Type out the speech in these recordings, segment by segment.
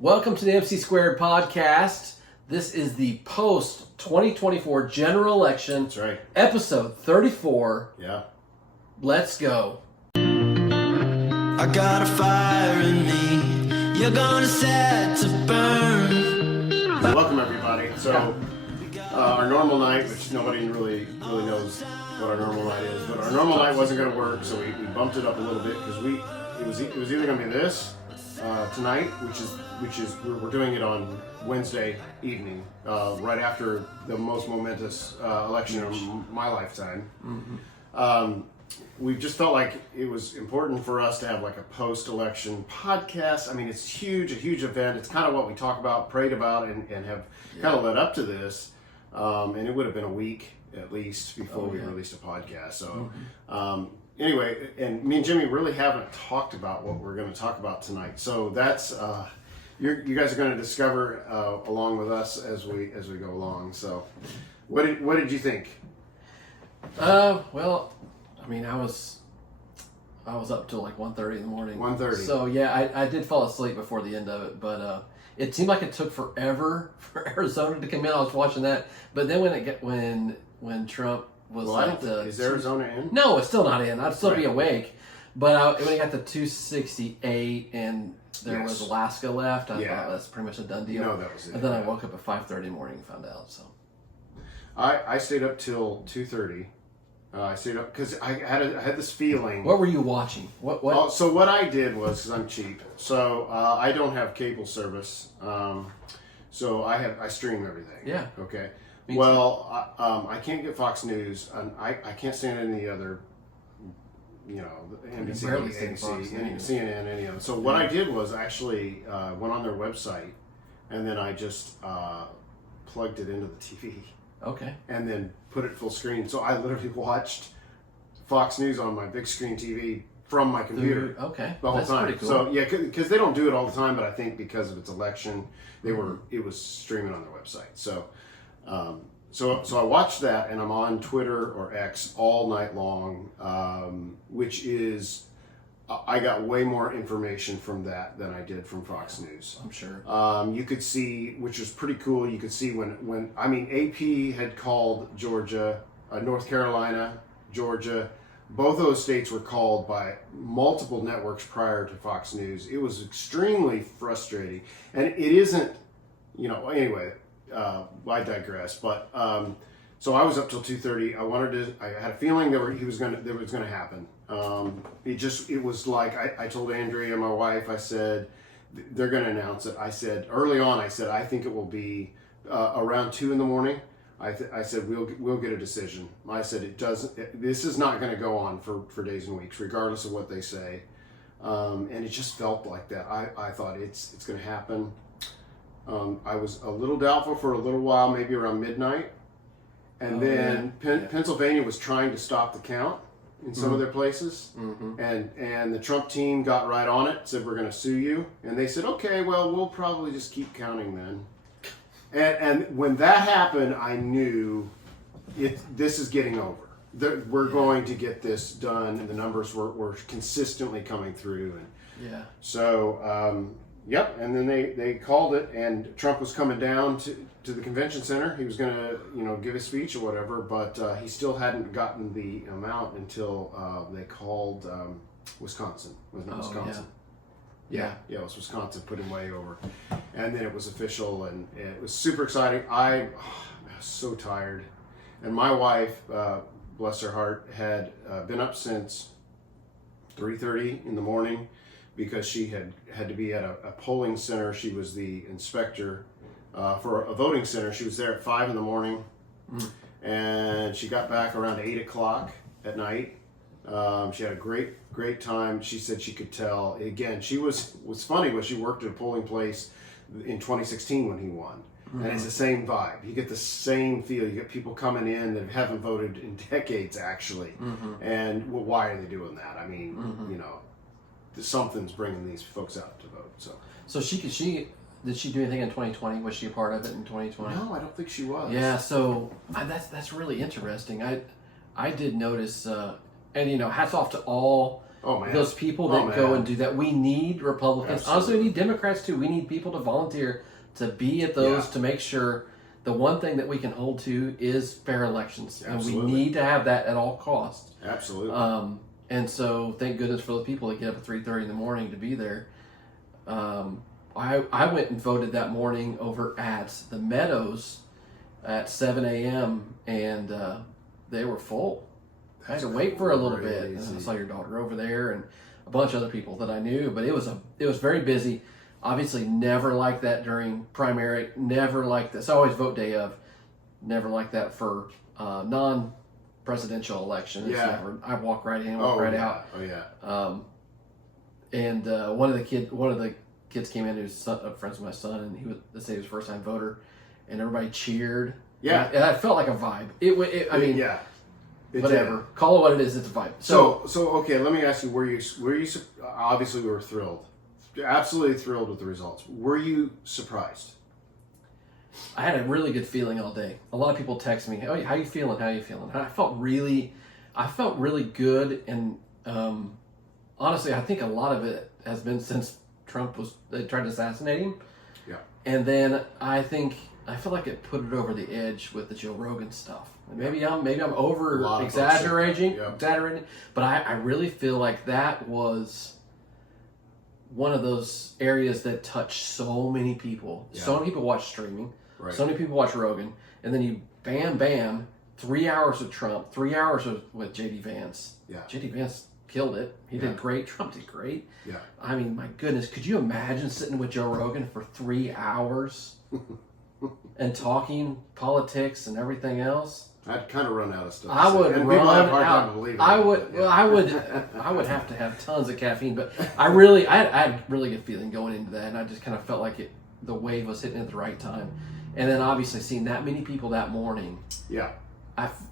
Welcome to the MC Squared podcast. This is the post-2024 general election. That's right. Episode 34. Yeah. Let's go. I got a fire in me. You're gonna set to burn. Welcome everybody. So our normal night, which nobody really knows what our normal night is, but our normal night wasn't going to work, so we bumped it up a little bit because it was either going to be this tonight, which is we're doing it on Wednesday evening, right after the most momentous election of my lifetime. Mm-hmm. We just felt like it was important for us to have like a post-election podcast. I mean, it's a huge event. It's kind of what we talk about, prayed about, and have kind of led up to this. And it would have been a week at least before we released a podcast. So anyway, and me and Jimmy really haven't talked about what we're going to talk about tonight. So that's you guys are going to discover along with us as we go along. So what did you think? Well, I mean, I was up till like 1:30 in the morning. 1:30. So yeah, I did fall asleep before the end of it, but it seemed like it took forever for Arizona to come in. I was watching that, but then when Trump was is Arizona in? No, it's still not in. I'd still be Right. awake, but when it got to 268 and there Yes. was Alaska left, I Yeah. thought that's pretty much a done deal. No, that was it. And then I woke up at 5:30 in the morning and found out. So I stayed up till 2:30. I stayed up because I had this feeling. what were you watching? What? Well, so what I did was, because I'm cheap, so I don't have cable service, so I stream everything. Yeah. Okay. Me too. Well, I can't get Fox News, and I can't stand any other, NBC, You barely stand Fox ABC, News. CNN, any of them. So what I did was actually went on their website, and then I just plugged it into the TV. Okay. And then put it full screen. So I literally watched Fox News on my big screen TV from my computer Okay. the whole That's time. pretty cool. So yeah, because they don't do it all the time, but I think because of its election, it was streaming on their website. So so I watched that, and I'm on Twitter or X all night long, which is I got way more information from that than I did from Fox News. I'm sure. You could see, which was pretty cool. You could see when AP had called Georgia, North Carolina, Georgia, both those states were called by multiple networks prior to Fox News. It was extremely frustrating, and it isn't, Anyway, I digress. But so I was up till 2:30. I had a feeling that it was going to happen. It was like I told Andrea, my wife, I said, they're going to announce it. I said, early on, I think it will be around 2 in the morning. I said, we'll get a decision. I said, this is not going to go on for days and weeks, regardless of what they say. And it just felt like that. I thought it's going to happen. I was a little doubtful for a little while, maybe around midnight. And then Pennsylvania was trying to stop the count in some of their places, and the Trump team got right on it, said, we're going to sue you, and they said, okay, well, we'll probably just keep counting then. And when that happened, I knew this is getting over. We're going to get this done, and the numbers were consistently coming through. And so, and then they called it, and Trump was coming down to the convention center. He was going to, give a speech or whatever, but he still hadn't gotten the amount until they called Wisconsin. Wasn't it Wisconsin? Yeah, it was Wisconsin, put him way over. And then it was official, and it was super exciting. I was so tired. And my wife, bless her heart, had been up since 3:30 in the morning because she had to be at a polling center. She was the inspector for a voting center. She was there at 5 in the morning, and she got back around 8 o'clock at night. She had a great time. She said she could tell. Again, what's funny was she worked at a polling place in 2016 when he won. And it's the same vibe. You get the same feel. You get people coming in that haven't voted in decades, actually. And why are they doing that? I mean, something's bringing these folks out to vote. So did she do anything in 2020? Was she a part of it in 2020? No, I don't think she was. Yeah. So that's really interesting. I did notice, and hats off to all Oh man. those people that go and do that. We need Republicans. Absolutely. Honestly, we need Democrats too. We need people to volunteer to be at those Yeah. to make sure the one thing that we can hold to is fair elections, Absolutely. and we need to have that at all costs. Absolutely. And so, thank goodness for the people that get up at 3:30 in the morning to be there. I went and voted that morning over at the Meadows at 7 a.m. and they were full. I had to wait for a little bit. And I saw your daughter over there and a bunch of other people that I knew, but it was very busy. Obviously, never like that during primary. Never like this. I always vote day of. Never like that for non-presidential election. It's Yeah. never. I walk right in, walk right out. Oh yeah. And one of the kids came in who's friends with my son, and let's say he was a first time voter, and everybody cheered. Yeah. And I felt like a vibe. I mean, yeah. It whatever. did. Call it what it is. It's a vibe. So okay, let me ask you: Were you obviously we were thrilled, absolutely thrilled with the results. Were you surprised? I had a really good feeling all day. A lot of people text me, "Oh, how you feeling? How you feeling?" And I felt really good. And honestly, I think a lot of it has been since they tried to assassinate him. Yeah. And then I feel like it put it over the edge with the Joe Rogan stuff. And maybe I'm over exaggerating, but I really feel like that was one of those areas that touched so many people. Yeah. So many people watch streaming. Right. So many people watch Rogan, and then you bam, 3 hours with Trump, 3 hours with JD Vance. Yeah. JD Vance killed it. He did great. Trump did great. Yeah. I mean, my goodness, could you imagine sitting with Joe Rogan for 3 hours and talking politics and everything else? I'd kind of run out of stuff. I would and run people have a hard time out. believing I it, would. but, Well, yeah. I would have to have tons of caffeine, but I had a really good feeling going into that, and I just kind of felt like the wave was hitting at the right time, and then obviously seeing that many people that morning, Yeah.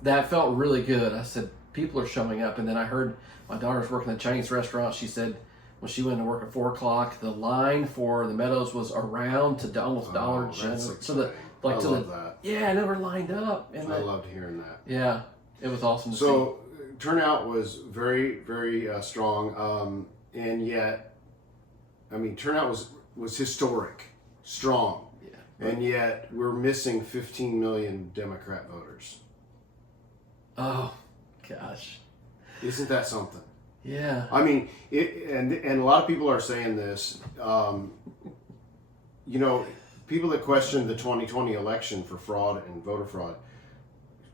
that felt really good. I said people are showing up, and then I heard my daughter's working at a Chinese restaurant. She said when she went to work at 4:00, the line for the Meadows was around to almost Dollar General. That's So the exciting. I love that. yeah, and they were lined up, and I loved hearing that. yeah, it was awesome to see. So turnout was very, very strong, and yet, I mean, turnout was historic, strong, Yeah. and yet we're missing 15 million Democrat voters. Oh, gosh. Isn't that something? Yeah. I mean, and a lot of people are saying this. People that question the 2020 election for fraud and voter fraud,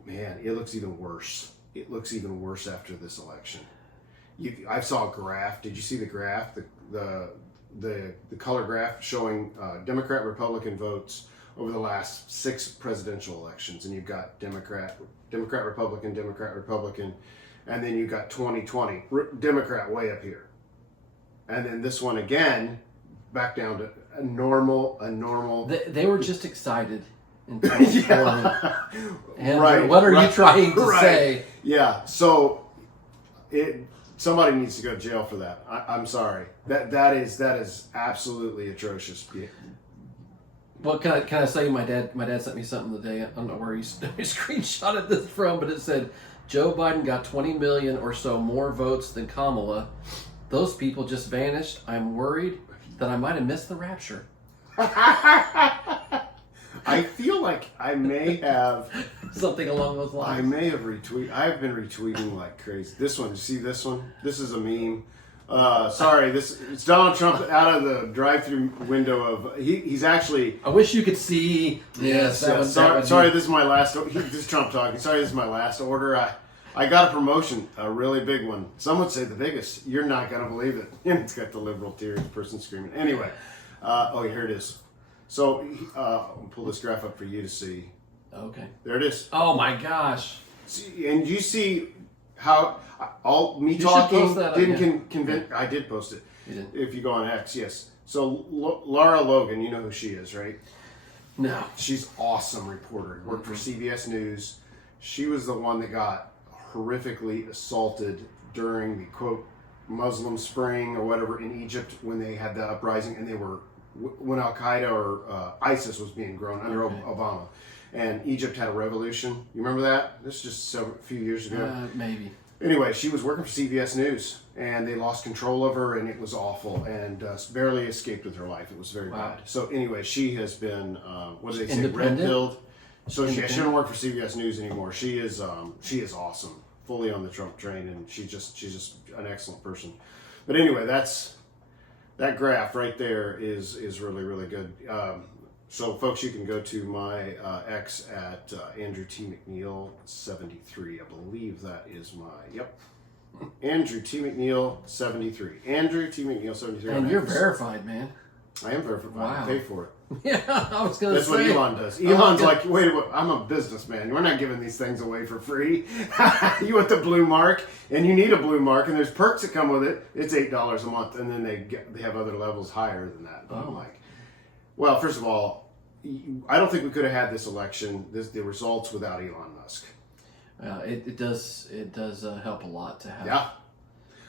man, it looks even worse. It looks even worse after this election. I saw a graph. Did you see the graph? The color graph showing Democrat Republican votes over the last 6 presidential elections, and you've got Democrat Republican, and then you've got 2020 Democrat way up here, and then this one again back down to a normal. They were just excited in 2020. And Right, what are right, you trying to right. say? Yeah, so somebody needs to go to jail for that. I'm sorry. That is absolutely atrocious. Well, can I say my dad sent me something today. I don't know where he screenshotted this from, but it said Joe Biden got 20 million or so more votes than Kamala. Those people just vanished. I'm worried that I might have missed the rapture. I feel like I may have Something along those lines. retweeted. I've been retweeting like crazy. This one, you see this one? This is a meme. Sorry, it's Donald Trump out of the drive-through window of he's actually. I wish you could see this. Sorry, this is my last. This is Trump talking. Sorry, this is my last order. I got a promotion, a really big one. Some would say the biggest. You're not gonna believe it. And it's got the liberal tears, person screaming. Anyway, here it is. So I'll pull this graph up for you to see. Okay. There it is. Oh my gosh. See, and you see how all me You should talking post that didn't convince. I did post it. You did? If you go on X, yes. So Laura Logan, you know who she is, right? No. She's awesome reporter. Worked for CBS News. She was the one that got horrifically assaulted during the quote Muslim Spring or whatever in Egypt when they had the uprising and when Al Qaeda or ISIS was being grown under Obama, and Egypt had a revolution. You remember that? This is just a few years ago. Maybe. Anyway, she was working for CBS News, and they lost control of her, and it was awful, and barely escaped with her life. It was very bad. So anyway, she has been, what do they say, red pilled. So she doesn't work for CBS News anymore. She is awesome, fully on the Trump train, and she's just an excellent person. But anyway, that graph right there is really, really good. So, folks, you can go to my X at Andrew T. McNeil 73. I believe that is Andrew T. McNeil 73. Andrew T. McNeil 73. And you're verified, man. I am verified. Wow. I pay for it. Yeah, I was going to That's say. what Elon does. Elon's like, wait, I'm a businessman. We're not giving these things away for free. You want the blue mark, and you need a blue mark, and there's perks that come with it. It's $8 a month, and then they have other levels higher than that. But I'm like, well, first of all, I don't think we could have had this election, the results, without Elon Musk. It does help a lot to have. Yeah.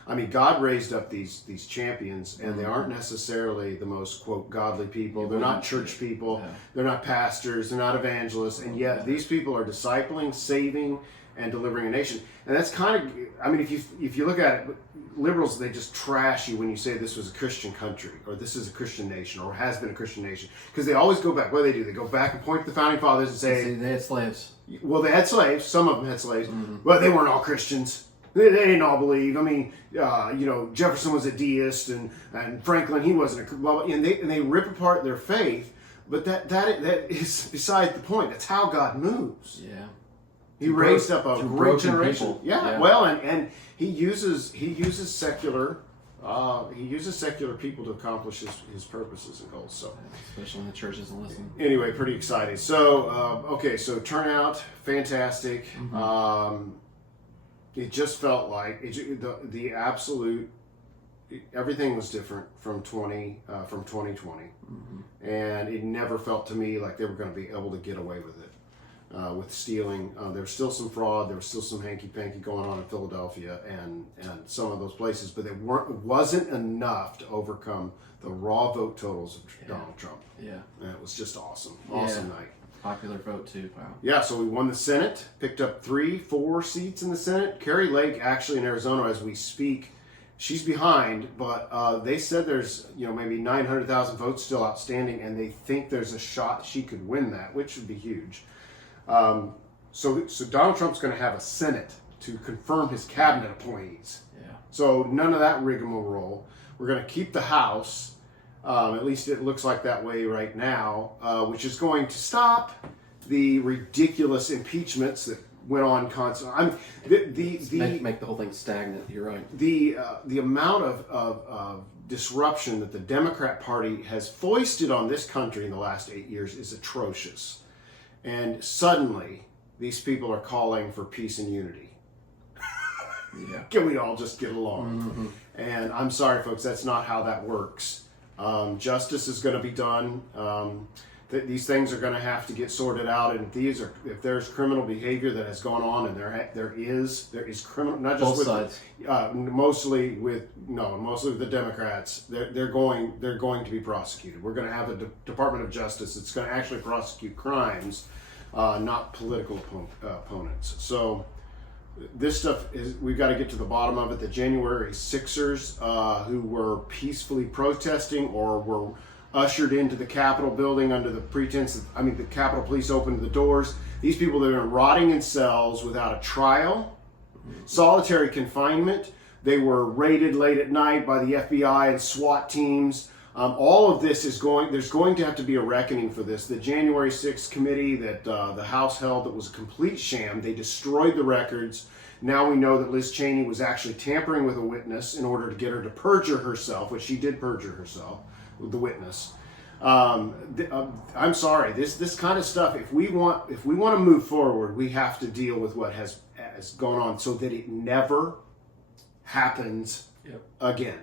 I mean, God raised up these champions, and they aren't necessarily the most, quote, godly people. They're not church people. Yeah. They're not pastors. They're not evangelists. And yet these people are discipling, saving, and delivering a nation. And that's kind of, I mean, if you look at it, liberals, they just trash you when you say this was a Christian country, or this is a Christian nation, or has been a Christian nation. Because they always go back. What do? They go back and point to the founding fathers and say, they had slaves. Well, they had slaves. Some of them had slaves. But they weren't all Christians. They didn't all believe. I mean, Jefferson was a deist, and Franklin, he wasn't a. Well, and they rip apart their faith, but that is beside the point. That's how God moves. Yeah, He raised up a great generation. Yeah. Well, and he uses secular people to accomplish his purposes and goals. So, especially when the church isn't listening. Anyway, pretty exciting. So, so turnout, fantastic. It just felt like the absolute everything was different from 2020, and it never felt to me like they were going to be able to get away with it with stealing. There was still some fraud, there was still some hanky panky going on in Philadelphia and some of those places, but it wasn't enough to overcome the raw vote totals of Donald Trump. Yeah, and it was just awesome night. Popular vote too. Wow. Yeah, so we won the Senate, picked up 4 seats in the Senate. Kari Lake, actually in Arizona as we speak, she's behind, but they said there's maybe 900,000 votes still outstanding, and they think there's a shot she could win that, which would be huge. So Donald Trump's going to have a Senate to confirm his cabinet appointees. Yeah. So none of that rigmarole. We're going to keep the House. At least it looks like that way right now, which is going to stop the ridiculous impeachments that went on constantly. Make the whole thing stagnant. You're right. The amount of disruption that the Democrat Party has foisted on this country in the last 8 years is atrocious, and suddenly these people are calling for peace and unity. Yeah. Can we all just get along? And I'm sorry, folks, that's not how that works. Justice is going to be done. These things are going to have to get sorted out, and if there's criminal behavior that has gone on, and there is criminal, not just both sides, mostly with the Democrats. They're going to be prosecuted. We're going to have a Department of Justice that's going to actually prosecute crimes, not political opponents. So. This stuff we've got to get to the bottom of it. The January 6ers who were peacefully protesting or were ushered into the Capitol building under the pretense that, the Capitol Police opened the doors. These people that are rotting in cells without a trial, solitary confinement. They were raided late at night by the FBI and SWAT teams. All of this there's going to have to be a reckoning for this. The January 6th committee that the House held that was a complete sham. They destroyed the records. Now we know that Liz Cheney was actually tampering with a witness in order to get her to perjure herself, which she did perjure herself with the witness. I'm sorry, this kind of stuff, if we want to move forward, we have to deal with what has gone on so that it never happens again.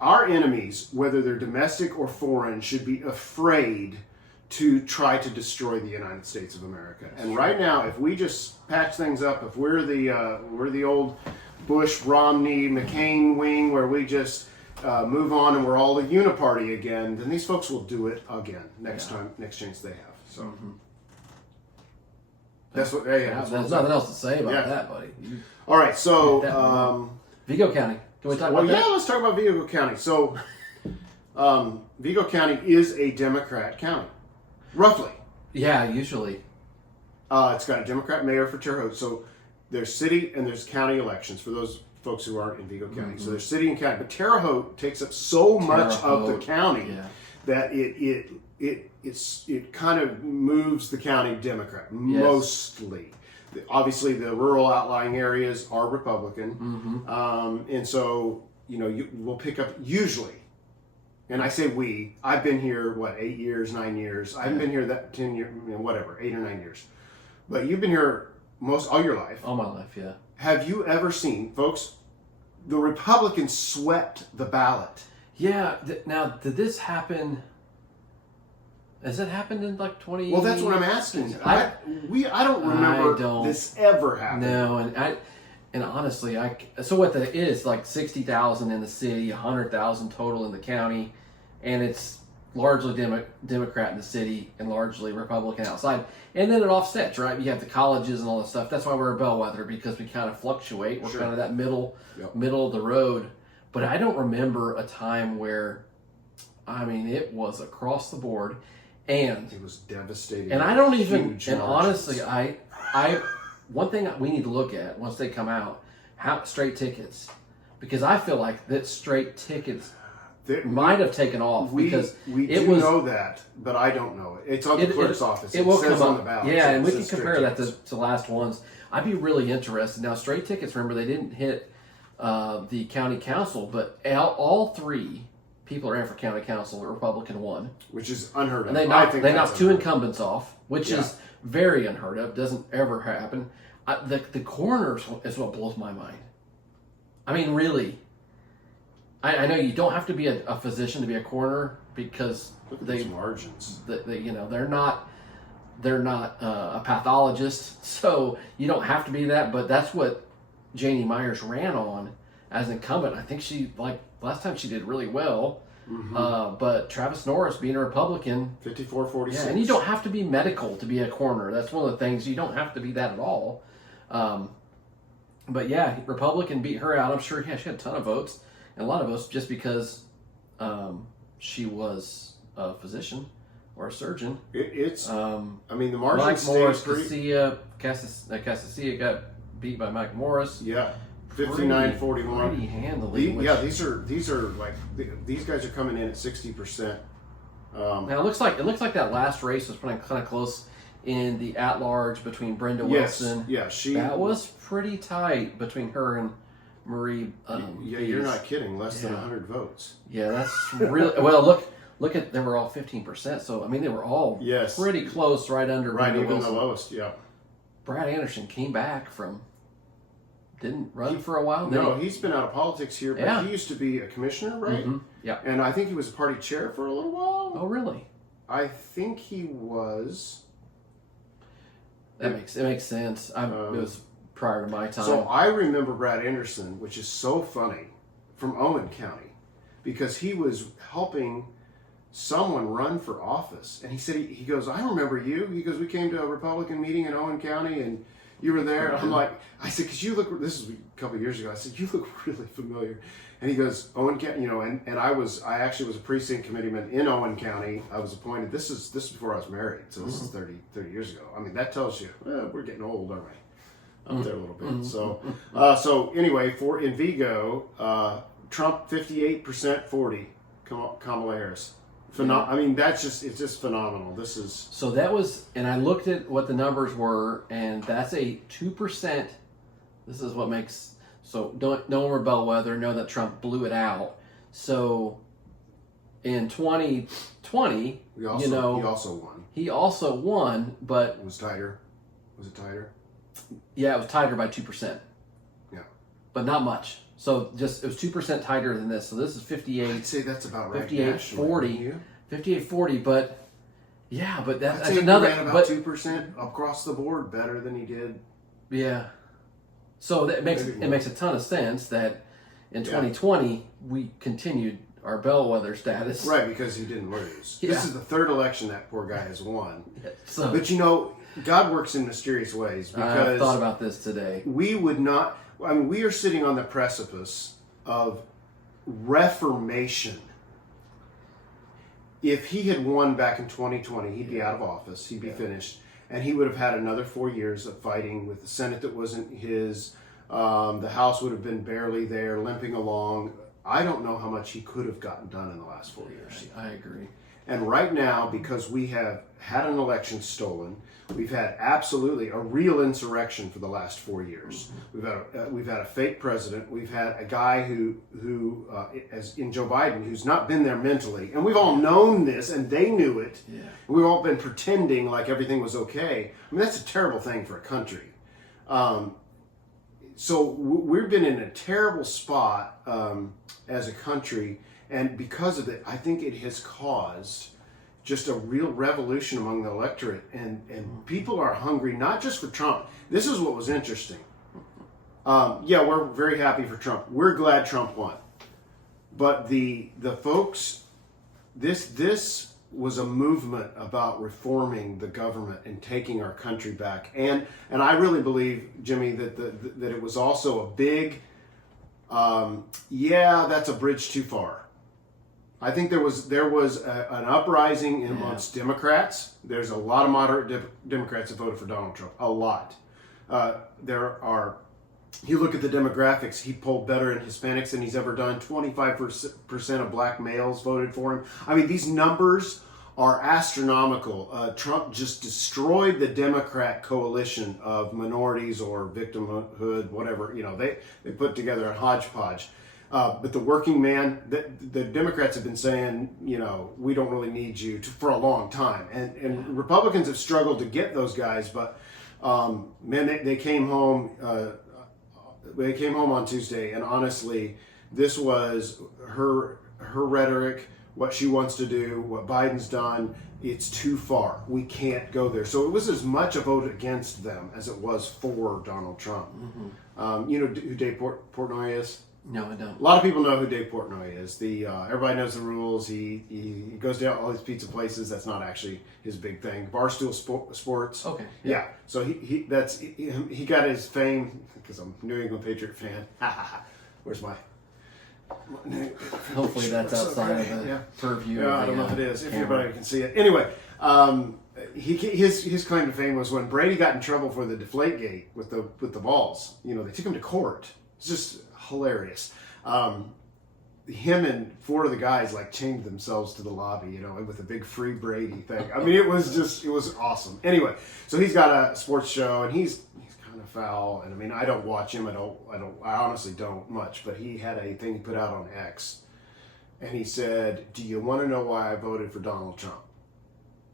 Our enemies, whether they're domestic or foreign, should be afraid to try to destroy the United States of America. And right now, if we just patch things up, if we're the old Bush, Romney, McCain wing, where we just move on and we're all the uniparty again, then these folks will do it again next chance they have. So. That's what. Hey, There's that's nothing else to say about Yeah. that, buddy. All right, so Vigo County. Can we talk well, about that? yeah, let's talk about Vigo County. So, Vigo County is a Democrat county, roughly. Yeah, usually. It's got a Democrat mayor for Terre Haute. So there's city and there's county elections for those folks who aren't in Vigo County. So there's city and county, but Terre Haute takes up so much of the Haute, county yeah. that it kind of moves the county Democrat mostly. Obviously, the rural outlying areas are Republican, and so we'll pick up usually. And I say we. I've been here 8 years, 9 years. I haven't been here that 10 years, whatever, 8 or 9 years. But you've been here all your life. All my life, yeah. Have you ever seen, folks? The Republicans swept the ballot. Yeah. Now, did this happen? Has it happened in like 20? Well, that's what I'm asking. I don't I remember don't. this ever happening. No, and honestly, so what that is like 60,000 in the city, 100,000 total in the county, and it's largely Democrat in the city and largely Republican outside. And then it offsets, right? You have the colleges and all this stuff. That's why we're a bellwether, because we kind of fluctuate. We're kind of that middle of the road. But I don't remember a time where, it was across the board. And it was devastating. And I don't even, Huge and margins. honestly, one thing we need to look at once they come out, straight tickets, because I feel like that straight tickets might have taken off because we it do was, know that, but I don't know it. It's on the clerk's office. It will says come on up, the ballot. yeah, so and it we says can compare that tickets. to last ones. I'd be really interested. Now, straight tickets, remember, they didn't hit the county council, but all three people are in for county council. The Republican won, which is unheard of. and they knocked two incumbents off, which is very unheard of. Doesn't ever happen. The coroner is what blows my mind. I mean, really. I know you don't have to be a physician to be a coroner, because Look at these margins. they're not a pathologist, so you don't have to be that. But that's what Janie Myers ran on as incumbent. I think she last time she did really well. But Travis Norris, being a Republican, 54-46. yeah, and you don't have to be medical to be a coroner. That's one of the things. You don't have to be that at all. But yeah, Republican beat her out. I'm sure she had a ton of votes, and a lot of votes just because she was a physician or a surgeon. It's. The the margins Mike stayed Morris, pretty. Cassia got beat by Mike Morris. Yeah, 59-41. Pretty handily. These are like these guys are coming in at 60%. Now it looks like that last race was kind of close in the at-large between Brenda Wilson. Yeah, that was pretty tight between her and Marie. You're not kidding. Less than 100 votes. Yeah, that's really well. Look at, they were all 15%. So they were all pretty close, right under Brenda even Wilson. the lowest. Yeah. Brad Anderson came back didn't run for a while. No, he's been out of politics here, but he used to be a commissioner, right? Yeah. And I think he was party chair for a little while. Oh, really? I think he was. It makes sense. It was prior to my time. So I remember Brad Anderson, which is so funny, from Owen County, because he was helping someone run for office, and he said he goes, I remember you. He goes, we came to a Republican meeting in Owen County, and you were there. I'm like, I said, because you look. This was a couple of years ago. I said, you look really familiar. And he goes, Owen County, and I actually was a precinct committeeman in Owen County. I was appointed. This is before I was married, so this is 30 years ago. That tells you we're getting old, aren't we? Up there a little bit. So anyway, in Vigo, Trump 58%, 40. Kamala Harris. It's just phenomenal. This is so that was, and I looked at what the numbers were, and that's a 2%. This is what makes. So don't rebel whether know that Trump blew it out. So in 2020, he also won. He also won, but it was tighter. Was it tighter? Yeah, it was tighter by 2%. Yeah, but not much. So it was 2% tighter than this. So this is 58. I'd say that's about right. 58-40. 58-40, but yeah, but that's another. He ran about 2% across the board better than he did. Yeah. So that makes a ton of sense that in 2020 we continued our bellwether status. Right, because he didn't lose. Yeah. This is the third election that poor guy has won. So But you know, God works in mysterious ways I because thought about this today. we would not. I mean, we are sitting on the precipice of reformation. If he had won back in 2020, he'd be out of office. He'd be finished, and he would have had another 4 years of fighting with the Senate that wasn't his. The House would have been barely there, limping along. I don't know how much he could have gotten done in the last 4 years. I agree. And right now, because we have had an election stolen, we've had absolutely a real insurrection for the last 4 years. We've had a fake president. We've had a guy who as in Joe Biden, who's not been there mentally, and we've all known this, and they knew it. Yeah. We've all been pretending like everything was okay. I mean, that's a terrible thing for a country. So we've been in a terrible spot as a country. And because of it, I think it has caused just a real revolution among the electorate. And people are hungry, not just for Trump. This is what was interesting. Yeah, we're very happy for Trump. We're glad Trump won. But the folks, this was a movement about reforming the government and taking our country back. And I really believe, Jimmy, that it was also a big, that's a bridge too far. I think there was an uprising amongst Democrats. There's a lot of moderate Democrats that voted for Donald Trump. A lot. You look at the demographics, he polled better in Hispanics than he's ever done. 25% of black males voted for him. I mean, these numbers are astronomical. Trump just destroyed the Democrat coalition of minorities or victimhood, whatever. You know, they put together a hodgepodge. But the working man, the Democrats have been saying, you know, we don't really need you for a long time. And Republicans have struggled to get those guys, but man, they came home. They came home on Tuesday, and honestly, this was her rhetoric, what she wants to do, what Biden's done. It's too far. We can't go there. So it was as much a vote against them as it was for Donald Trump. Mm-hmm. You know who Dave Portnoy is? No, I don't. A lot of people know who Dave Portnoy is. Everybody knows the rules. He goes to all these pizza places. That's not actually his big thing. Barstool Sports. Okay. Yeah. So he got his fame because I'm a New England Patriot fan. Where's my? Hopefully that's outside of the purview. Yeah, I don't know if it is. If anybody can see it. Anyway, his claim to fame was when Brady got in trouble for the Deflategate with the balls. You know, they took him to court. It's just hilarious. Him and four of the guys like chained themselves to the lobby, you know, with a big Free Brady thing. I mean, it was awesome. Anyway, so he's got a sports show and he's kind of foul. And I mean, I don't watch him. I honestly don't much, but he had a thing he put out on X and he said, "Do you want to know why I voted for Donald Trump?"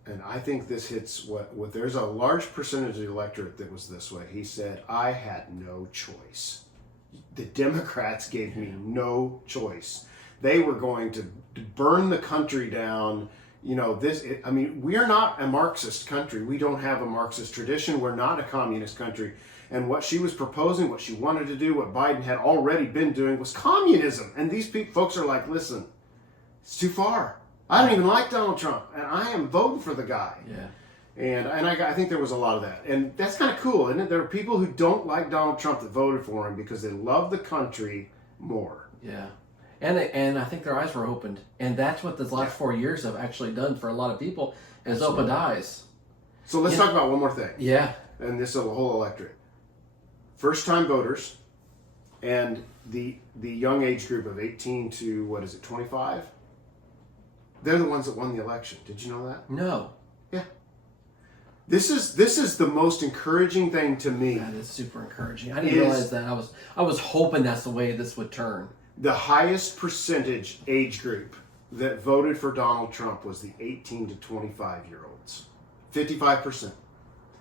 And I think this hits what there's a large percentage of the electorate that was this way. He said, "I had no choice. The Democrats gave me no choice. They were going to burn the country down. You know, we are not a Marxist country. We don't have a Marxist tradition. We're not a communist country. And what she was proposing, what she wanted to do, what Biden had already been doing was communism. And these folks are like, listen, it's too far. I don't even like Donald Trump, and I am voting for the guy." Yeah. And I think there was a lot of that. And that's kind of cool, isn't it? There are people who don't like Donald Trump that voted for him because they love the country more. Yeah. And I think their eyes were opened. And that's what the last 4 years have actually done for a lot of people is opened eyes. So let's talk about one more thing. Yeah. And this is the whole electorate. First-time voters and the young age group of 18 to, 25? They're the ones that won the election. Did you know that? No. Yeah. This is the most encouraging thing to me. That is super encouraging. I didn't realize that. I was hoping that's the way this would turn. The highest percentage age group that voted for Donald Trump was the 18 to 25-year-olds. 55%.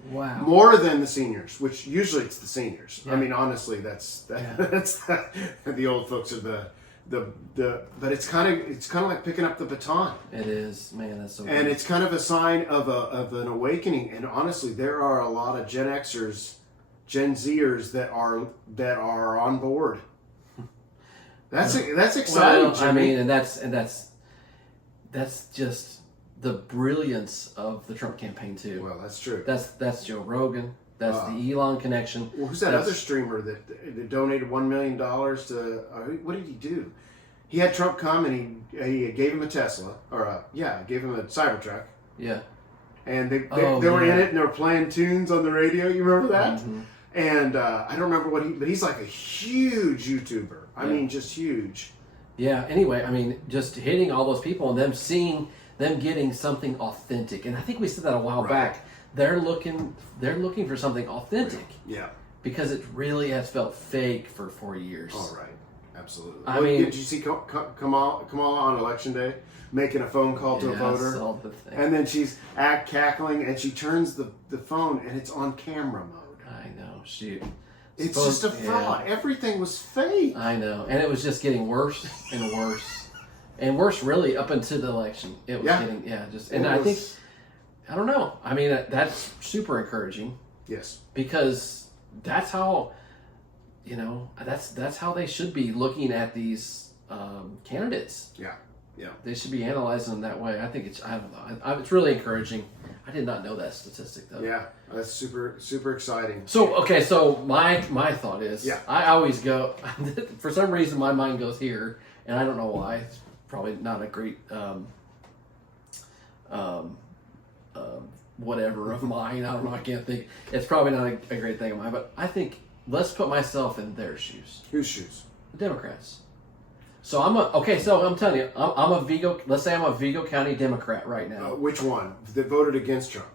Wow. More than the seniors, which usually it's the seniors. Yeah. I mean, honestly, that's the old folks are but it's kind of like picking up the baton. It is, man. That's so. And good. it's kind of a sign of an awakening. And honestly, there are a lot of Gen Xers, Gen Zers that are on board. That's exciting. Well, I Jimmy. mean, and that's just the brilliance of the Trump campaign too. Well, that's true. That's Joe Rogan. That's the Elon connection. Well, who's that other streamer that donated $1 million to? What did he do? He had Trump come and he gave him a Tesla, or gave him a Cybertruck, Yeah. and they were in it and they were playing tunes on the radio. You remember that? Mm-hmm. And I don't remember but he's like a huge YouTuber. I mean, just huge. Yeah. Anyway, I mean, just hitting all those people and them seeing them getting something authentic, and I think we said that a while back. They're looking for something authentic. Yeah. Because it really has felt fake for 4 years. All right. Absolutely. I mean, did you see Kamala on election day making a phone call to a voter? I saw the thing. And then she's cackling, and she turns the phone, and it's on camera mode. I know. Shoot. It's just a fraud. Yeah. Everything was fake. I know, and it was just getting worse and worse, and worse really up until the election. It was getting I don't know. I mean, that's super encouraging. Yes. Because that's how, that's how they should be looking at these candidates. Yeah. Yeah. They should be analyzing them that way. I think I don't know. It's really encouraging. I did not know that statistic though. Yeah, that's super, super exciting. So, okay, so my thought is, I always go, for some reason my mind goes here, and I don't know why. It's probably not a great whatever of mine. I don't know. I can't think. It's probably not a great thing of mine, but I think let's put myself in their shoes. Whose shoes? The Democrats. So so I'm telling you, I'm a Vigo. Let's say I'm a Vigo County Democrat right now. Which one? That voted against Trump?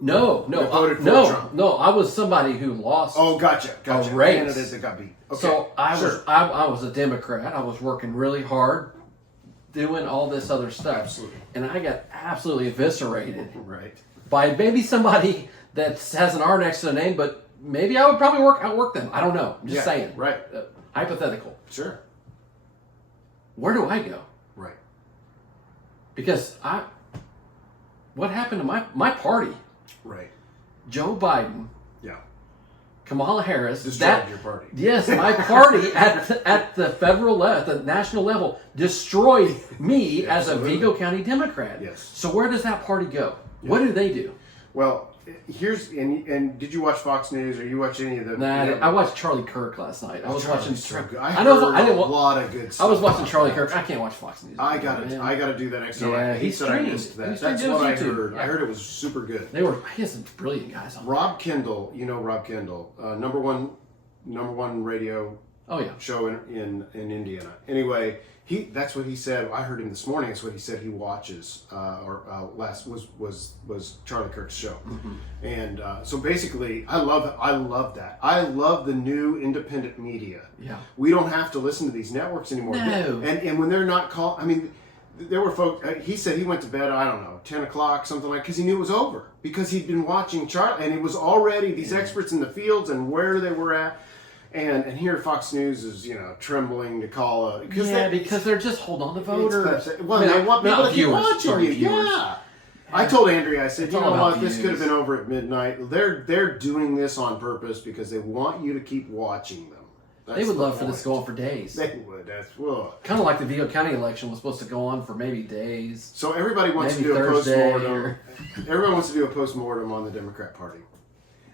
No. voted for Trump. No. I was somebody who lost. Oh, gotcha. A race. Candidate that got beat. Okay. So I was a Democrat. I was working really hard, doing all this other stuff. Absolutely. And I got absolutely eviscerated Right. by maybe somebody that has an R next to the name, but maybe I would probably outwork them. I don't know. I'm just saying. Right. Hypothetical. Sure. Where do I go? Right. Because what happened to my party? Right. Joe Biden, Yeah. Kamala Harris. Destroyed your party. Yes, my party at the federal level, at the national level, destroyed me as a Absolutely. Vigo County Democrat. Yes. So where does that party go? What do they do? Well, and did you watch Fox News or you watch any of the? Nah, I watched Charlie Kirk last night. I was watching. So good. I know. heard I didn't. a lot of good stuff. I was watching Charlie Kirk. I can't watch Fox News. I gotta do that next time. Yeah, He he's said I streamed. missed that. He's That's streamed what I YouTube. heard. Yeah. I heard it was super good. He has some brilliant guys on. Rob Kendall, Rob Kendall, number one radio Oh yeah. show in Indiana. Anyway, that's what he said. I heard him this morning. That's what he said he watches. Last was Charlie Kirk's show, and so basically, I love that. I love the new independent media. Yeah. We don't have to listen to these networks anymore. No. And when they're not called, I mean, there were folks. He said he went to bed. I don't know, 10 o'clock, something like, because he knew it was over because he'd been watching Charlie, and it was already these experts in the fields and where they were at. And here Fox News is, trembling to call because they're just holding on to voters. Well, they want people to keep watching you. Viewers. Yeah. I told Andrea, I said, It's you all know about what, this views. could have been over at midnight. They're doing this on purpose because they want you to keep watching them. That's They would the love for this point. to go on for days. They would. That's well. Kind of like the Vigo County election was supposed to go on for maybe days. So everybody wants Maybe to do a Thursday postmortem. Everyone wants to do a postmortem on the Democrat Party.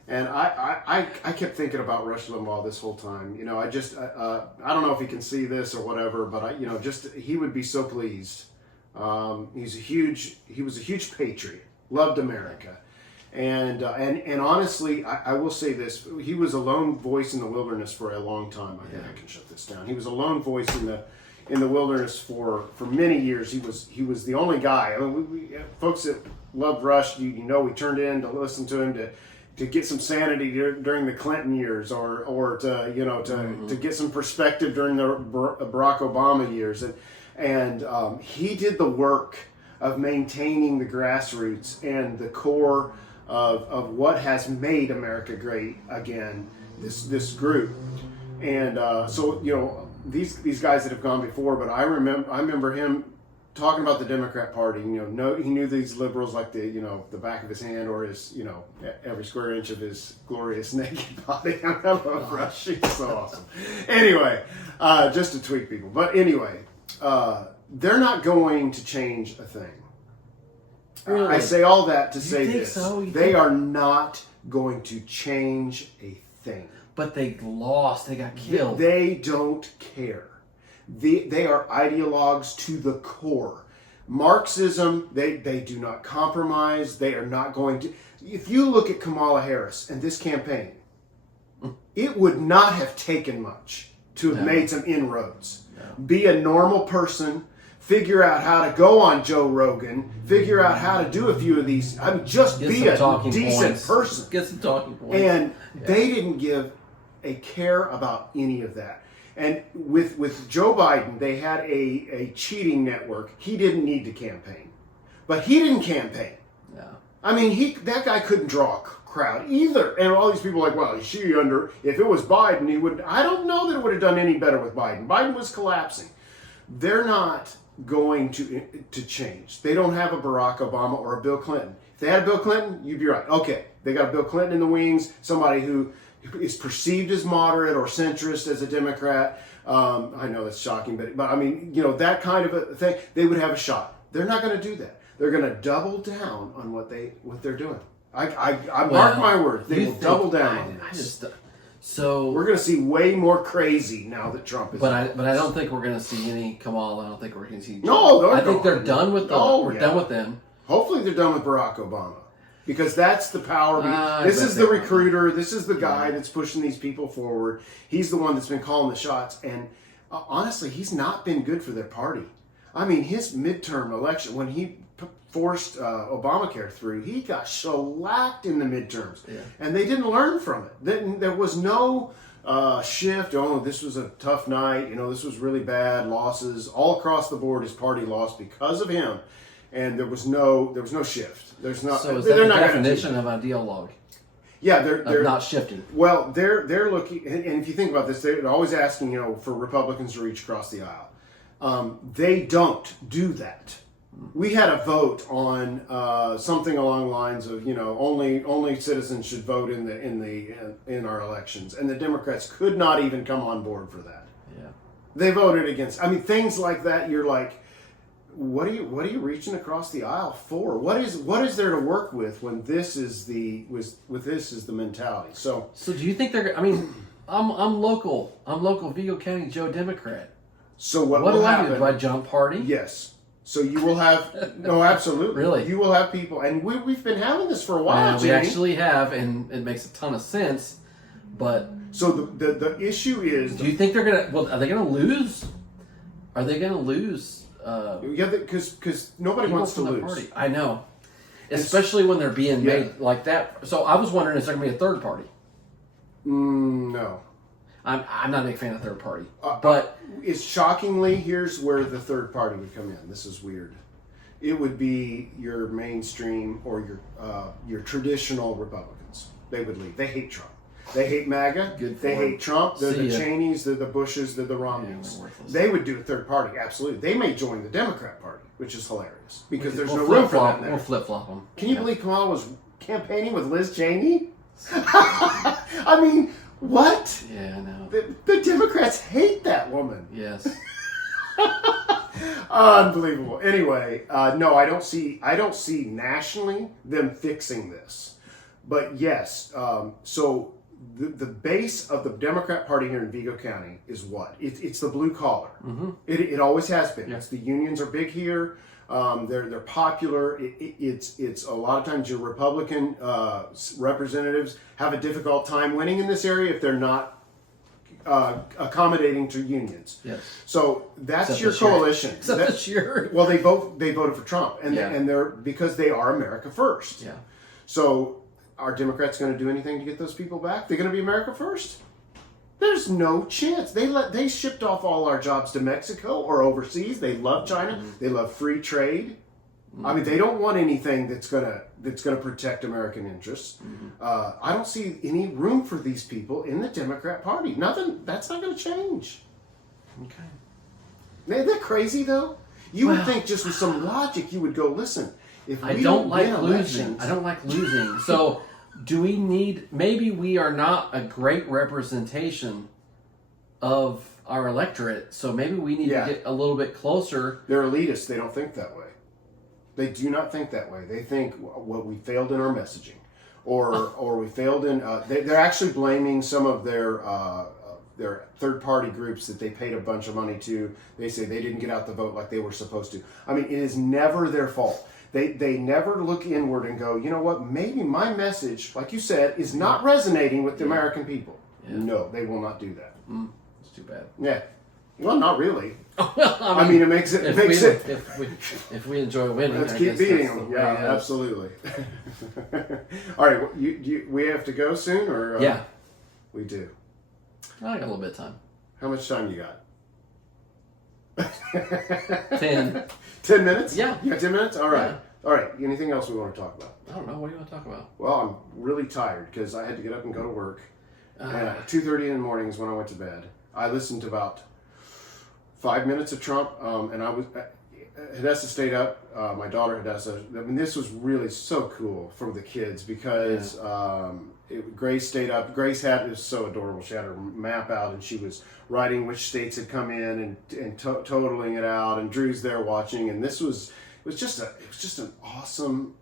And I kept thinking about Rush Limbaugh this whole time. I don't know if he can see this or whatever, but he would be so pleased. He was a huge patriot, loved America, and honestly, I will say this: he was a lone voice in the wilderness for a long time. I think I can shut this down. He was a lone voice in the wilderness for many years. He was the only guy. I mean, we folks that loved Rush, we turned in to listen to him to get some sanity during the Clinton years, or to get some perspective during the Barack Obama years, and he did the work of maintaining the grassroots and the core of what has made America great again. This group, and so these guys that have gone before, but I remember him talking about the Democrat Party. He knew these liberals like the back of his hand, or his every square inch of his glorious naked body. I love Rush. She's so awesome. Anyway, just to tweak people. But anyway, they're not going to change a thing. Really? I say all that to say think this: so? they are not going to change a thing. But they lost. They got killed. They don't care. They are ideologues to the core. Marxism, they do not compromise. They are not going to. If you look at Kamala Harris and this campaign, it would not have taken much to have made some inroads. No. Be a normal person, figure out how to go on Joe Rogan, figure out how to do a few of these. I mean, just Get be some a decent points. person. Get some talking points. And they didn't give a care about any of that. And with Joe Biden, they had a cheating network. He didn't need to campaign. But he didn't campaign. Yeah. I mean, that guy couldn't draw a crowd either. And all these people are like, well, if it was Biden, he would. I don't know that it would have done any better with Biden. Biden was collapsing. They're not going to change. They don't have a Barack Obama or a Bill Clinton. If they had a Bill Clinton, you'd be right. Okay, they got a Bill Clinton in the wings, somebody who is perceived as moderate or centrist as a Democrat. I know that's shocking, but I mean, that kind of a thing, they would have a shot. They're not going to do that. They're going to double down on what they're doing. I mark my words. They will double down on this. We're going to see way more crazy now that Trump is. But I don't think we're going to see any Kamala. I don't think we're going to see. No, I think they're done with them. We're done with them. Hopefully, they're done with Barack Obama. Because that's the power. This is the recruiter. This is the guy that's pushing these people forward. He's the one that's been calling the shots. And honestly, he's not been good for their party. I mean, his midterm election, when he forced Obamacare through, he got shellacked in the midterms. Yeah. And they didn't learn from it. There was no shift. Oh, this was a tough night. This was really bad. Losses all across the board. His party lost because of him. And there was no shift. There's not. So is that the definition of ideologue? Yeah, they're not shifting. Well, they're looking, and if you think about this, they're always asking, for Republicans to reach across the aisle. They don't do that. We had a vote on something along the lines of, only citizens should vote in our elections, and the Democrats could not even come on board for that. Yeah, they voted against. I mean, things like that. You're like, what are you reaching across the aisle for? What is there to work with when this is the mentality? So do you think they're? I mean, I'm local. I'm local Vigo County Joe Democrat. So what do will I happen? do? Do I jump party? Yes. So you will have no, absolutely. Really, you will have people, and we've been having this for a while. We actually have, and it makes a ton of sense. But so the issue is, do you think they're gonna? Well, are they gonna lose? Are they gonna lose? Yeah, because nobody wants to lose. Party. I know, especially when they're being made like that. So I was wondering, is there going to be a third party? No, I'm not a big fan of third party. But it's shockingly, here's where the third party would come in. This is weird. It would be your mainstream or your traditional Republicans. They would leave. They hate Trump. They hate MAGA. They hate Trump. They're the Cheneys. They're the Bushes. They're the Romneys. Yeah, they would do a third party. Absolutely. They may join the Democrat Party, which is hilarious because there's no room for that there. We'll flip flop them. Can you believe Kamala was campaigning with Liz Cheney? I mean, what? Yeah, I know. The Democrats hate that woman. Yes. Unbelievable. Anyway, no, I don't see nationally them fixing this, but yes. So the base of the Democrat Party here in Vigo County is what? It's the blue collar. Mm-hmm. It always has been. Yeah. The unions are big here. They're popular. It's a lot of times your Republican representatives have a difficult time winning in this area if they're not accommodating to unions. Yes. So that's your coalition. Well, they voted for Trump, and they're because they are America first. Yeah. So are Democrats going to do anything to get those people back? They're going to be America first? There's no chance. They shipped off all our jobs to Mexico or overseas. They love China. Mm-hmm. They love free trade. Mm-hmm. I mean, they don't want anything that's gonna protect American interests. Mm-hmm. I don't see any room for these people in the Democrat Party. Nothing. That's not going to change. Okay. Isn't that crazy though? You would think just with some logic, you would go, listen, if we I don't like win losing. elections, I don't like losing. So, do we need? Maybe we are not a great representation of our electorate. So maybe we need Yeah. to get a little bit closer. they're elitists. They don't think that way. They do not think that way. They think, well, we failed in our messaging, or we failed in. They're actually blaming some of their third-party groups that they paid a bunch of money to. They say they didn't get out the vote like they were supposed to. I mean, it is never their fault. They never look inward and go, you know what? Maybe my message, like you said, is not resonating with the American people. Yeah. No, they will not do that. It's too bad. Yeah. Well, not really. Well, I mean, it makes it. If we enjoy winning, Let's I keep guess beating that's the them. way Yeah, it is. absolutely. All right, we have to go soon, or Yeah, we do. I got a little bit of time. How much time you got? 10. 10 minutes? Yeah. You got 10 minutes? All right. Yeah. All right. Anything else we want to talk about? I don't know. What do you want to talk about? Well, I'm really tired because I had to get up and go to work. And Uh, at 2:30 in the morning is when I went to bed. I listened to about 5 minutes of Trump, and I was Hadassah stayed up. My daughter Hadassah. I mean, this was really so cool from the kids because Grace stayed up. Grace it was so adorable. She had her map out and she was writing which states had come in and totaling it out. And Drew's there watching. And it was just an awesome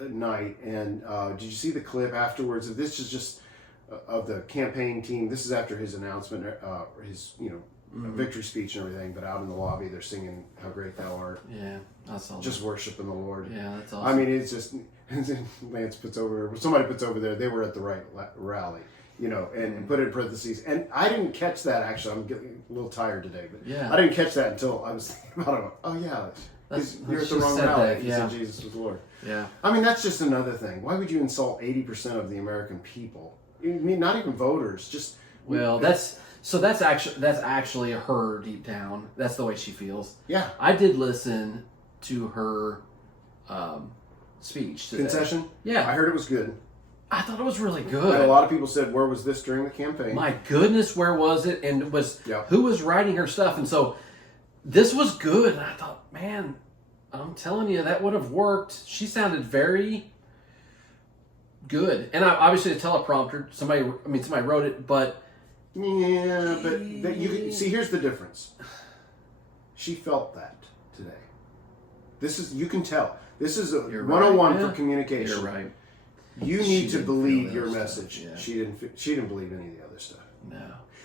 night. And did you see the clip afterwards? This is just of the campaign team. This is after his announcement, his victory speech and everything. But out in the lobby, they're singing "How Great Thou Art." yeah, that's all. Just worshiping the Lord. Yeah, that's awesome. I mean, it's just Lance puts over. Somebody puts over there. They were at the right rally, and put it in parentheses. And I didn't catch that actually. I'm getting a little tired today, but Yeah. I didn't catch that until I was thinking about it. Oh yeah, you're at the she wrong said rally. that, If you yeah. said Jesus was Lord. yeah. I mean, that's just another thing. Why would you insult 80% of the American people? I mean, not even voters. Just Well, that's actually her deep down. That's the way she feels. yeah. I did listen to her speech today. Concession. Yeah. I heard it was good. I thought it was really And good. a lot of people said, "Where was this during the campaign?" My goodness, where was it? And Yeah. who was writing her stuff? And so this was good. And I thought, man, I'm telling you, that would have worked. She sounded very good. And obviously a teleprompter. Somebody wrote it, but Yeah, but you see. Here's the difference. She felt that today. You can tell. This is a You're 101 right. for Yeah. communication. You're right. You She need to didn't believe feel your that message. stuff, yeah. She didn't believe any of the other stuff. No.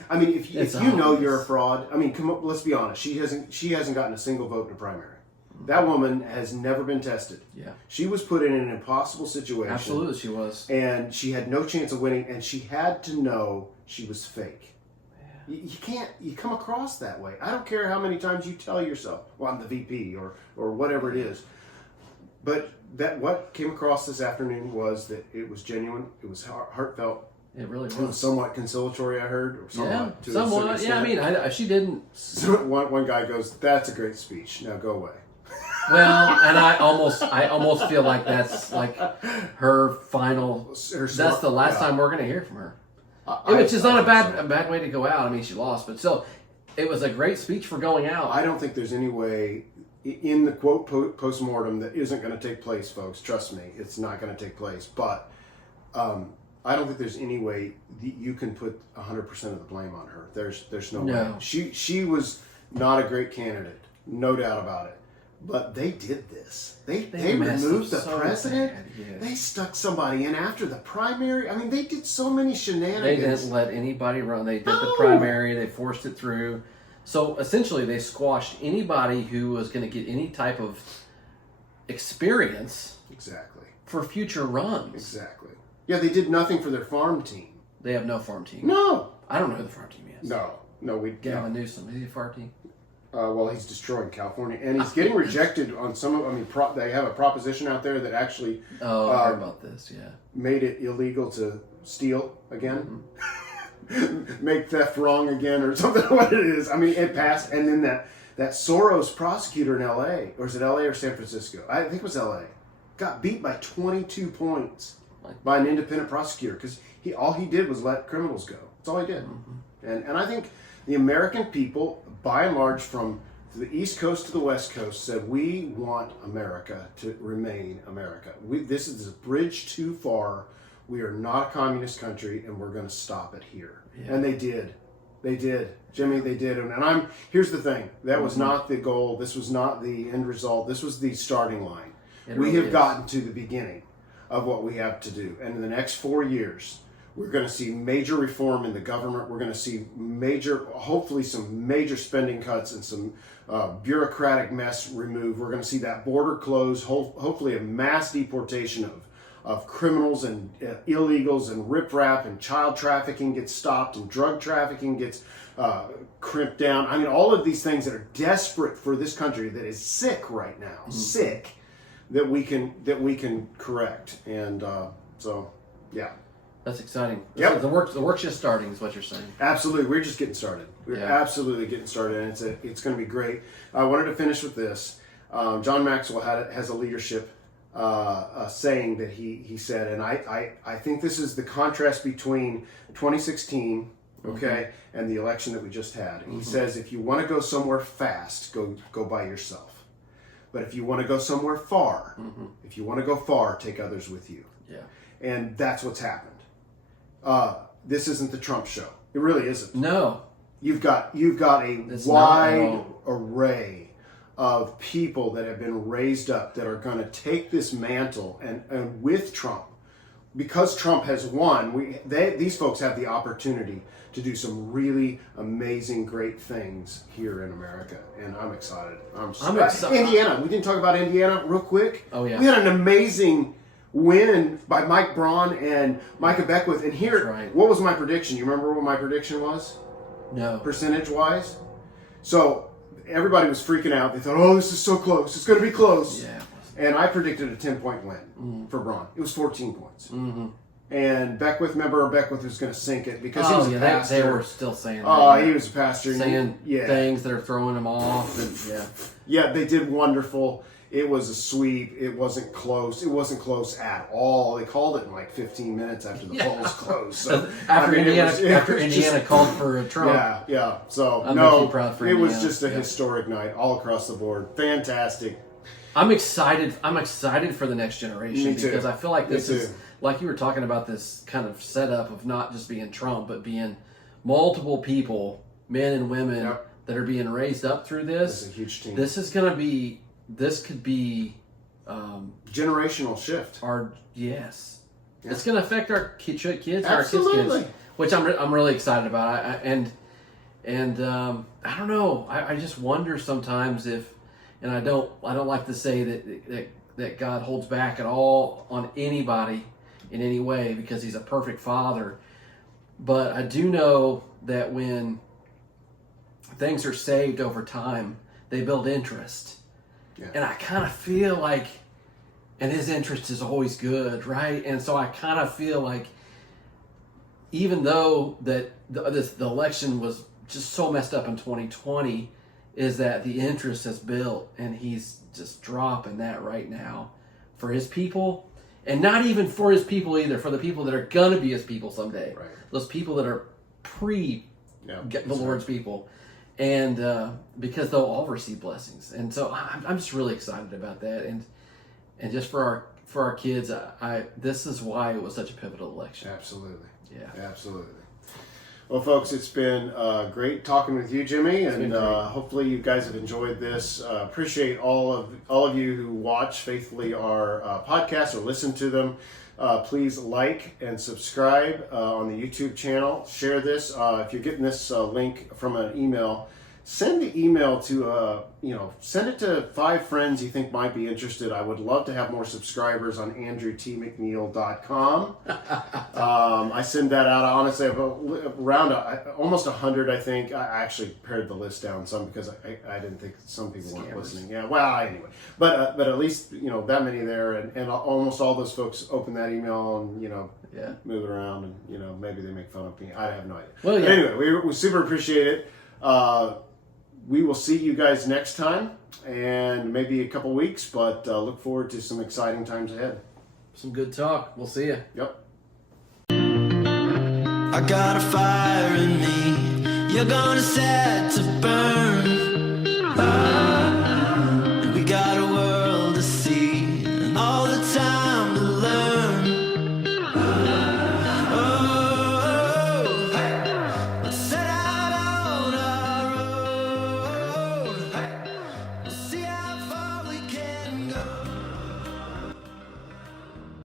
I mean, if It's you know obvious. you're a fraud, I mean, come on, let's be honest. She hasn't gotten a single vote in a primary. That woman has never been tested. Yeah. She was put in an impossible situation. Absolutely, she was. And she had no chance of winning, and she had to know she was fake. You come across that way. I don't care how many times you tell yourself, well, I'm the VP or whatever it is. But what came across this afternoon was that it was genuine, it was heartfelt, It really it was was. somewhat conciliatory, I heard. Or Yeah, to a certain somewhat. Yeah, I extent. mean, she didn't. So one guy goes, "That's a great speech. Now go away." Well, and I almost feel like that's like her final. That's the last time we're going to hear from her. Which is not a bad way to go out. I mean, she lost, but still, it was a great speech for going out. I don't think there's any way in the quote post-mortem that isn't going to take place, folks. Trust me, it's not going to take place. But I don't think there's any way that you can put 100% of the blame on her. There's no way. No. She was not a great candidate, no doubt about it. But they did this. They messed removed the up so president. bad, yes. They stuck somebody in after the primary. I mean, they did so many They shenanigans. didn't let anybody run. They did the No. primary. They forced it through. So essentially, they squashed anybody who was going to get any type of experience Exactly. for future runs. Exactly. Yeah, they did nothing for their farm team. They have no farm team. No. I don't know who the farm team is. No, we Gavin Newsom. Is he a farm team? well, he's destroying California, and he's getting rejected on some of. I mean, they have a proposition out there that actually Oh, I heard about this. Yeah. made it illegal to steal again, Mm-hmm. make theft wrong again, or something. What it is? I mean, it passed, and then that Soros prosecutor in L.A. or is it L.A. or San Francisco? I think it was L.A. got beat by 22 points by an independent prosecutor because all he did was let criminals go. That's all he did. And I think the American people, by and large, from to the East Coast to the West Coast, said, we want America to remain America. This is a bridge too far. We are not a communist country, and we're going to stop it here. Yeah. And they did. They did. Jimmy, they did. And here's the thing. That was not the goal. This was not the end result. This was the starting line. We have gotten to the beginning of what we have to do. And in the next 4 years, we're going to see major reform in the government. We're going to see hopefully some major spending cuts and some bureaucratic mess removed. We're going to see that border close, hopefully a mass deportation of criminals and illegals and riprap, and child trafficking gets stopped, and drug trafficking gets crimped down. I mean, all of these things that are desperate for this country that is sick right now, sick, that we can correct. And so, yeah. That's exciting. Yep. The work's just starting, is what you're saying. Absolutely. We're just getting started. We're absolutely getting started, and it's going to be great. I wanted to finish with this. John Maxwell has a leadership saying that he said, and I think this is the contrast between 2016, okay, and the election that we just had. He says, if you want to go somewhere fast, go by yourself. But if you want to go somewhere far, if you want to go far, take others with you. Yeah. And that's what's happened. This isn't the Trump show. It really isn't. No. You've got a wide array of people that have been raised up that are going to take this mantle, and with Trump, because Trump has won, these folks have the opportunity to do some really amazing, great things here in America, and I'm excited. I'm excited. Indiana. We didn't talk about Indiana real quick. Oh yeah. We had an amazing win by Mike Braun and Micah Beckwith. And here, what was my prediction? You remember what my prediction was? No. Percentage-wise? So everybody was freaking out. They thought, oh, this is so close. It's going to be close. Yeah. And I predicted a 10-point win for Braun. It was 14 points. And Beckwith was going to sink it because he was a pastor. They were still saying that. He was a pastor. Saying things that are throwing him off. And, yeah, they did wonderful. It was a sweep. It wasn't close. It wasn't close at all. They called it in like 15 minutes after the polls closed. So after Indiana called for Trump. Yeah. So it was just a historic night all across the board. Fantastic. I'm excited. I'm excited for the next generation because I feel like this is like you were talking about, this kind of setup of not just being Trump, but being multiple people, men and women that are being raised up through this. It's a huge team. This could be generational shift. It's going to affect our kids, and our kids, which I'm really excited about. I don't know. I just wonder sometimes if, and I don't like to say that God holds back at all on anybody in any way because He's a perfect Father, but I do know that when things are saved over time, they build interest. Yeah. And I kind of feel like, and His interest is always good, right? And so I kind of feel like, even though that the election was just so messed up in 2020, is that the interest has built, and He's just dropping that right now for His people, and not even for His people either, for the people that are going to be His people someday. Right. Those people that are the Lord's people. And because they'll all receive blessings, and so I'm just really excited about that, and just for our kids, this is why it was such a pivotal election. Absolutely, absolutely. Well, folks, it's been great talking with you, Jimmy, and hopefully you guys have enjoyed this. Appreciate all of you who watch faithfully our podcast or listen to them. Please like and subscribe on the YouTube channel. Share this. If you're getting this link from an email, send the email to, send it to 5 friends you think might be interested. I would love to have more subscribers on andrewtmcneil.com. I send that out. Honestly, I have around almost 100, I think. I actually pared the list down some because I didn't think some people weren't listening. Yeah, well, anyway. But at least, that many there. And almost all those folks open that email and, move it around. And, maybe they make fun of me. I have no idea. Well, yeah. Anyway, we super appreciate it. We will see you guys next time, and maybe a couple weeks, but look forward to some exciting times ahead. Some good talk. We'll see you. Yep. I got a fire in me. You're gonna set to burn. Oh.